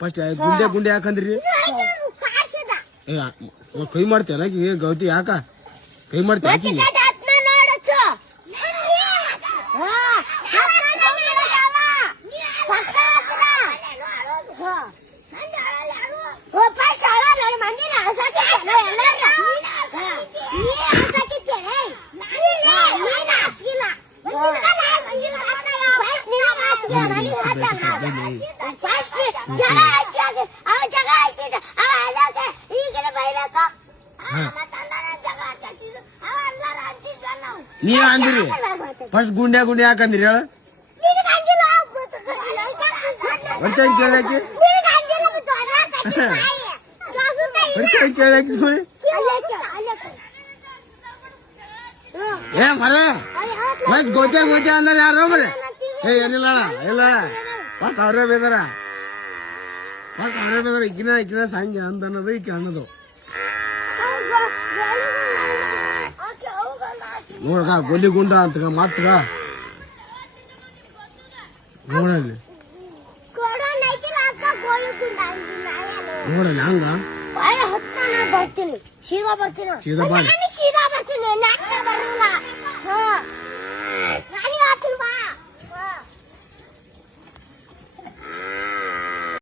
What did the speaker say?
first ಗುಂಡೆ ಯಾಕಂದ್ರಿ ಕೈ ಮಾಡ್ತೇನ ಗೌತಿ ಯಾಕ ಕೈ ಮಾಡ್ತೇನೆ ನೀ ಅಂದಿರಿ ಫಸ್ಟ್ ಗುಂಡೆ ಯಾಕಂದ್ರಿ ಹೇಳ ಕೇಳಾಕಿ ಕೇಳಾಕಿ ಸುಳಿ ಏ ಮರ ಮತ್ ಗೋತೆ ಅಂದ್ರೆ ಯಾರು ಮರೆ ಏ ಏನಿಲ್ಲ ಇಲ್ಲ ಮತ್ ಅವ್ರೇ ಬೇದಾರ ಈಕಿನ ಸಂಜೆ ಅಂತ ಅನ್ನೋದು ಈಕೆ ಅನ್ನೋದು ನೋಡ್ಗ ಗೊಲ್ಲಿ ಗುಂಡ ಅಂತಗ ಮತ್ಗ ನೋಡಲ್ಲಿ ನೋಡಲ್ಲಿ ಹಂಗ ಬರ್ತೀನಿ ಸೀದಾ ಬರ್ತೀನಿ ಸೀದಾ ಬರ್ತೀನಿ